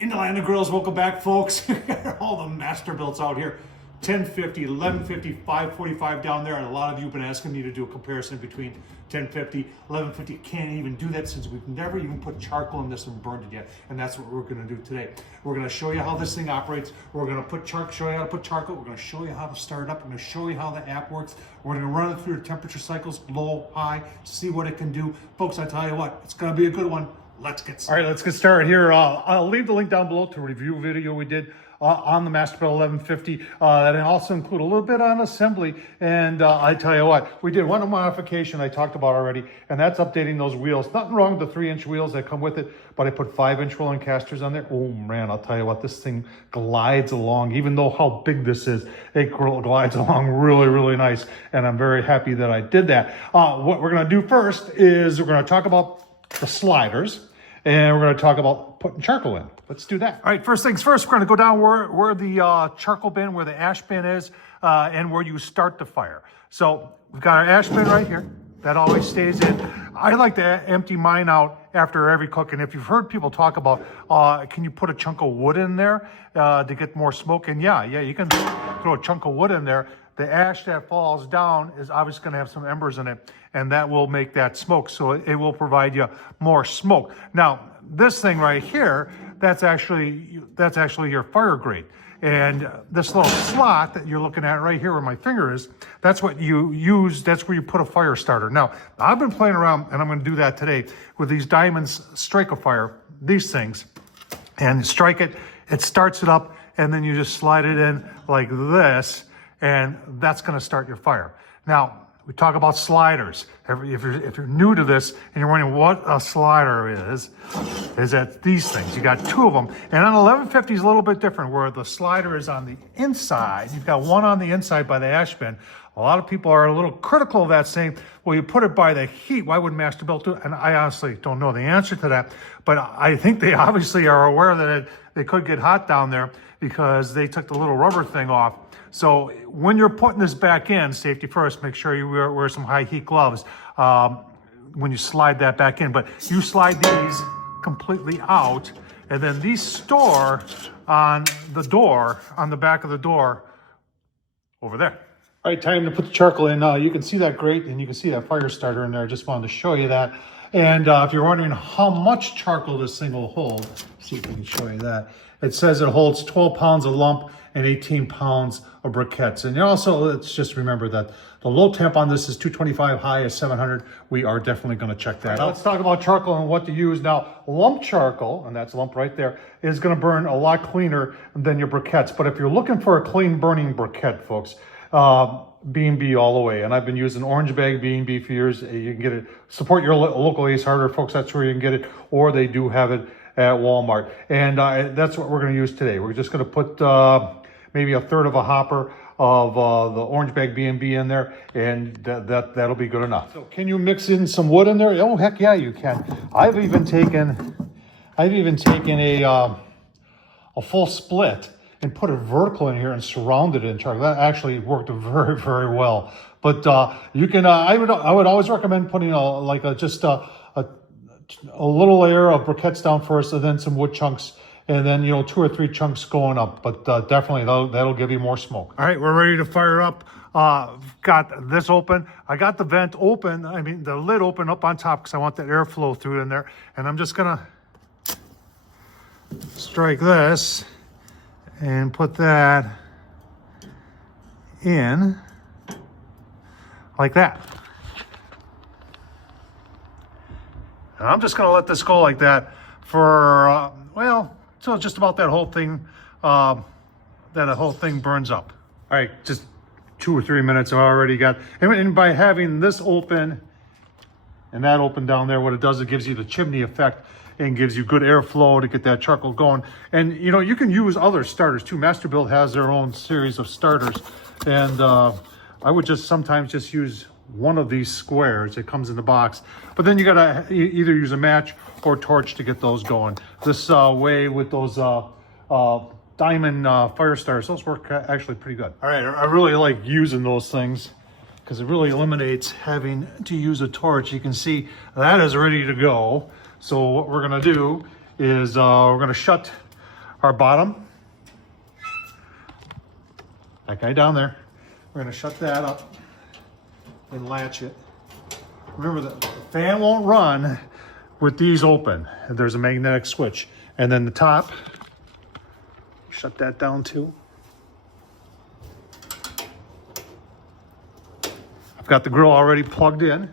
In the land of grills, welcome back, folks. All the Masterbuilts out here. 1050, 1150, 545 down there, and a lot of you have been asking me to do a comparison between 1050, 1150. Can't even do that since we've never even put charcoal in this and burned it yet, and that's what we're going to do today. We're going to show you how this thing operates. We're going to show you how to put charcoal. We're going to show you how to start it up. We're going to show you how the app works. We're going to run it through the temperature cycles, low, high, see what it can do. Folks, I tell you what, it's going to be a good one. Let's get started. All right, let's get started here. I'll leave the link down below to a review video we did on the Masterbuilt 1150. That also include a little bit on assembly. And I tell you what, we did one modification I talked about already, and that's updating those wheels. Nothing wrong with the 3-inch wheels that come with it, but I put 5-inch rolling casters on there. Oh man, I'll tell you what, this thing glides along. Even though how big this is, it glides along really, really nice. And I'm very happy that I did that. What we're gonna do first is we're gonna talk about the sliders, and we're going to talk about putting charcoal in. Let's do that. All right, first things first, we're going to go down where the charcoal bin, where the ash bin is, and where you start the fire. So we've got our ash bin right here. That always stays in. I like to empty mine out after every cook, and if you've heard people talk about, can you put a chunk of wood in there to get more smoke? And yeah, you can throw a chunk of wood in there. The ash that falls down is obviously going to have some embers in it, and that will make that smoke, so it will provide you more smoke. Now, this thing right here, that's actually your fire grate. And this little slot that you're looking at right here where my finger is, that's what you use, that's where you put a fire starter. Now, I've been playing around, and I'm going to do that today, with these Diamonds Strike-A-Fire, these things, and you strike it, it starts it up, and then you just slide it in like this, and that's going to start your fire. Now, we talk about sliders. If you're new to this and you're wondering what a slider is that these things. You got two of them. And on 1150 is a little bit different, where the slider is on the inside. You've got one on the inside by the ash bin. A lot of people are a little critical of that, saying, well, you put it by the heat. Why would Masterbuilt do it? And I honestly don't know the answer to that. But I think they obviously are aware that it could get hot down there because they took the little rubber thing off. So when you're putting this back in, safety first, make sure you wear some high heat gloves when you slide that back in. But you slide these completely out, and then these store on the door, on the back of the door over there. All right, time to put the charcoal in. You can see that grate, and you can see that fire starter in there. I just wanted to show you that. And if you're wondering how much charcoal this thing will hold, see if we can show you that. It says it holds 12 pounds a lump and 18 pounds of briquettes. And also, let's just remember that the low temp on this is 225, high is 700. We are definitely going to check that out. Let's talk about charcoal and what to use. Now, lump charcoal, and that's lump right there, is going to burn a lot cleaner than your briquettes. But if you're looking for a clean burning briquette, folks, B&B all the way. And I've been using orange bag B&B for years. You can get it, support your local Ace Hardware, folks. That's where you can get it, or they do have it at Walmart. And that's what we're going to use today. We're just going to put maybe a third of a hopper of the orange bag B&B in there, and that'll be good enough. So can you mix in some wood in there? Oh, heck yeah, you can. I've even taken a full split and put it vertical in here and surrounded it in charcoal. That actually worked very, very well. But you can, I would always recommend putting just a little layer of briquettes down first, and then some wood chunks, and then 2 or 3 chunks going up. But definitely that'll give you more smoke. All right, we're ready to fire up. Got this open. I got the vent open. I mean the lid open up on top because I want that airflow through in there. And I'm just gonna strike this and put that in like that. And I'm just going to let this go like that for, till just about that whole thing burns up. All right, just 2 or 3 minutes I've already got. And by having this open and that open down there, what it does, it gives you the chimney effect and gives you good airflow to get that charcoal going. And you can use other starters too. Masterbuilt has their own series of starters. And I would sometimes just use one of these squares. It comes in the box, but then you gotta either use a match or torch to get those going. This way with those diamond fire starters, those work actually pretty good. All right, I really like using those things because it really eliminates having to use a torch. You can see that is ready to go. So what we're gonna do is we're gonna shut our bottom. That guy down there. We're gonna shut that up and latch it. Remember, the fan won't run with these open. There's a magnetic switch. And then the top, shut that down too. I've got the grill already plugged in,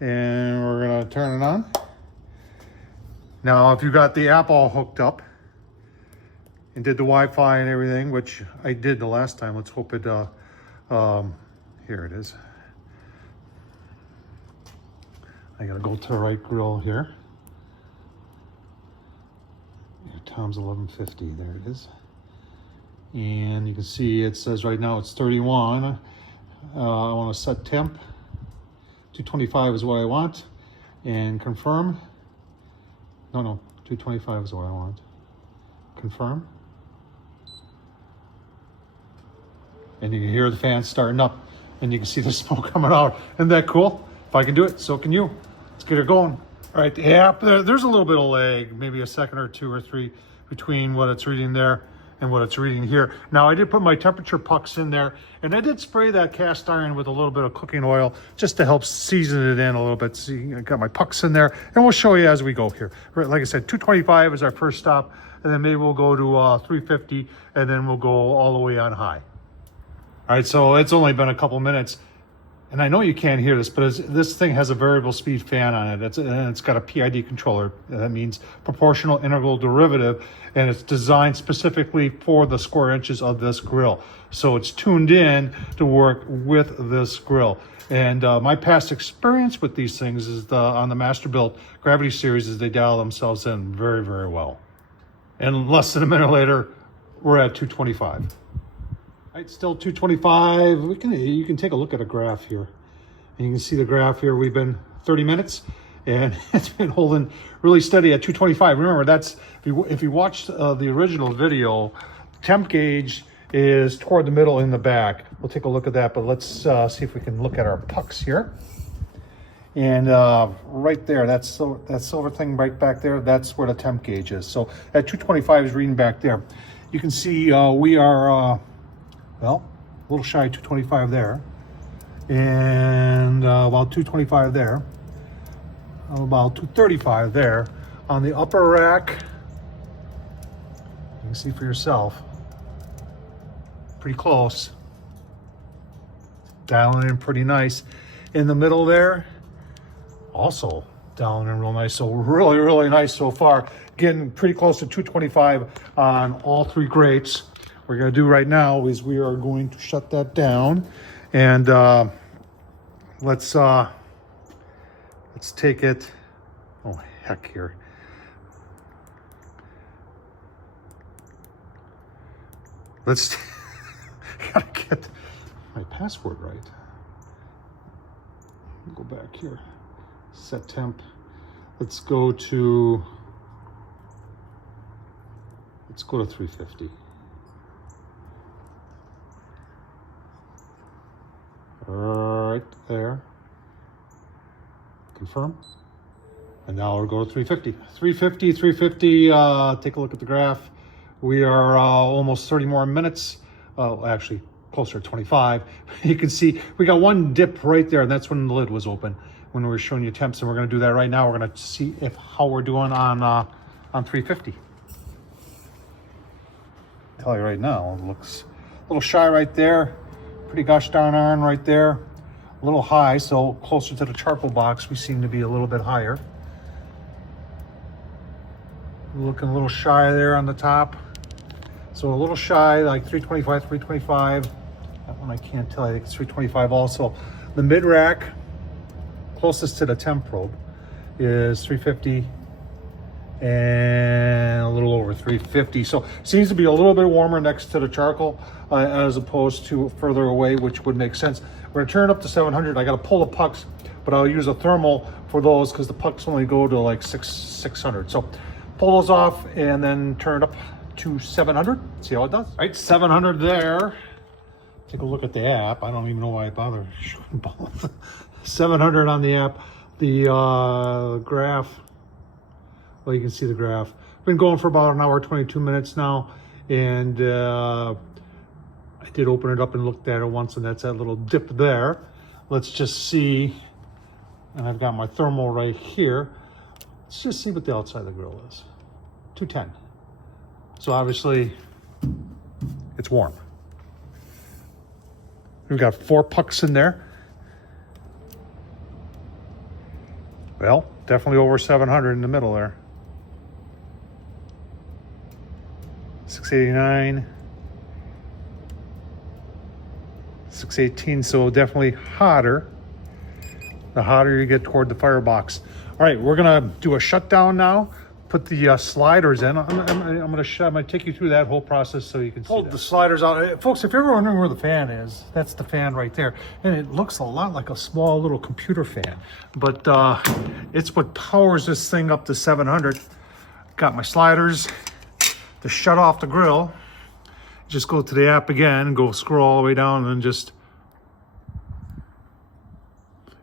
and we're gonna turn it on. Now, if you got the app all hooked up and did the Wi-Fi and everything, which I did the last time, let's hope it, here it is. I gotta go to the right grill here. Tom's 1150, there it is. And you can see it says right now it's 31. I wanna set temp. 225 is what I want. And confirm. No, 225 is what I want. Confirm. And you can hear the fan starting up, and you can see the smoke coming out. Isn't that cool? If I can do it, so can you. Let's get it going. All right, the app, there's a little bit of lag, maybe a second or two or three between what it's reading there and what it's reading here. Now, I did put my temperature pucks in there, and I did spray that cast iron with a little bit of cooking oil just to help season it in a little bit. See, I got my pucks in there, and we'll show you as we go here. Like I said, 225 is our first stop, and then maybe we'll go to 350, and then we'll go all the way on high. All right, so it's only been a couple minutes, and I know you can't hear this, but this thing has a variable speed fan on it. It's got a PID controller. That means proportional integral derivative, and it's designed specifically for the square inches of this grill. So it's tuned in to work with this grill. And my past experience with these things is on the Masterbuilt Gravity Series is they dial themselves in very, very well. And less than a minute later, we're at 225. Right, still 225. You can take a look at a graph here. And you can see the graph here. We've been 30 minutes and it's been holding really steady at 225. Remember, that's if you watched the original video, temp gauge is toward the middle in the back. We'll take a look at that, but let's see if we can look at our pucks here. And right there, that silver thing right back there, that's where the temp gauge is. So at 225 is reading back there. You can see we are well, a little shy of 225 there, and about 225 there, about 235 there. On the upper rack, you can see for yourself, pretty close. Dialing in pretty nice. In the middle there, also dialing in real nice. So really, really nice so far. Getting pretty close to 225 on all three grates. What we're going to do right now is we are going to shut that down, and let's take it. Oh heck, here. Let's gotta get my password right. Go back here. Set temp. Let's go to 350. Right there. Confirm. And now we'll go to 350. 350. Take a look at the graph. We are almost 30 more minutes. Actually, closer to 25. You can see we got one dip right there, and that's when the lid was open when we were showing you temps. And we're going to do that right now. We're going to see how we're doing on 350. I'll tell you right now, it looks a little shy right there. Pretty gosh darn iron right there. A little high, so closer to the charcoal box, we seem to be a little bit higher. Looking a little shy there on the top. So a little shy, like 325, 325. That one I can't tell, I think it's 325 also. The mid rack, closest to the temp probe, is 350 and a little over 350. So it seems to be a little bit warmer next to the charcoal as opposed to further away, which would make sense. We're gonna turn it up to 700. I gotta pull the pucks, but I'll use a thermal for those because the pucks only go to like 600. So pull those off and then turn it up to 700. See how it does. All right, 700 there. Take a look at the app. I don't even know why I bother showing both. 700 on the app. The graph, well, you can see the graph. been going for about an hour, 22 minutes now. And I did open it up and looked at it once, and that's that little dip there. Let's just see. And I've got my thermal right here. Let's just see what the outside of the grill is. 210. So obviously it's warm. We've got 4 pucks in there. Well, definitely over 700 in the middle there. 689. 618, so definitely hotter. The hotter you get toward the firebox. All right, we're gonna do a shutdown now. Put the sliders in. I'm gonna take you through that whole process so you can see that. The sliders out. Folks, if you're ever wondering where the fan is, that's the fan right there. And it looks a lot like a small little computer fan, but it's what powers this thing up to 700. Got my sliders to shut off the grill. Just go to the app again and go scroll all the way down and then just,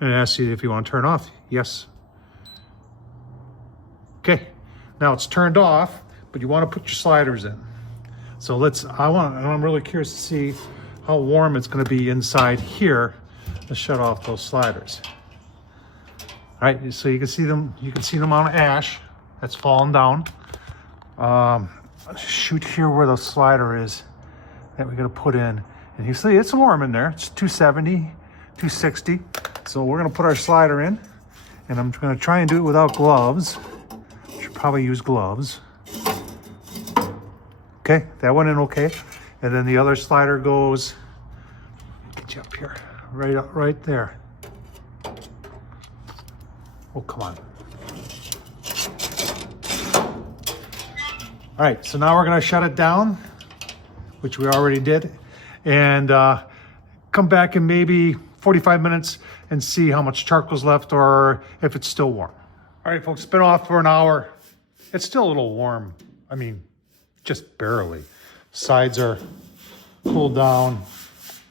and it asks you if you want to turn off. Yes. Okay. Now it's turned off, but you want to put your sliders in. So I'm really curious to see how warm it's going to be inside here to shut off those sliders. All right, so you can see them. You can see the amount of ash that's fallen down. Shoot here where the slider is that we're going to put in, and you see it's warm in there. It's 270, 260. So we're going to put our slider in, and I'm going to try and do it without gloves. Should probably use gloves. Okay, that went in okay. And then the other slider goes, get you up here, right there. Oh, come on. All right, so now we're gonna shut it down, which we already did, and come back in maybe 45 minutes and see how much charcoal's left or if it's still warm. All right, folks, it's been off for an hour. It's still a little warm. I mean, just barely. Sides are cooled down,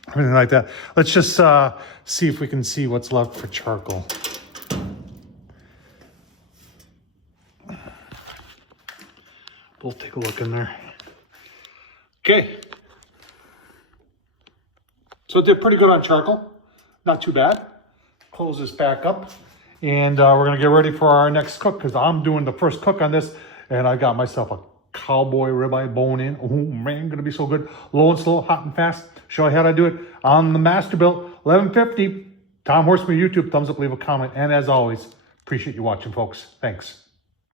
everything like that. Let's just see if we can see what's left for charcoal. We'll take a look in there. Okay. So it did pretty good on charcoal. Not too bad. Close this back up. And we're gonna get ready for our next cook because I'm doing the first cook on this, and I got myself a cowboy ribeye bone in. Oh man, gonna be so good. Low and slow, hot and fast. Show you how to do it on the Masterbuilt 1150. Tom Horsman YouTube, thumbs up, leave a comment. And as always, appreciate you watching, folks. Thanks.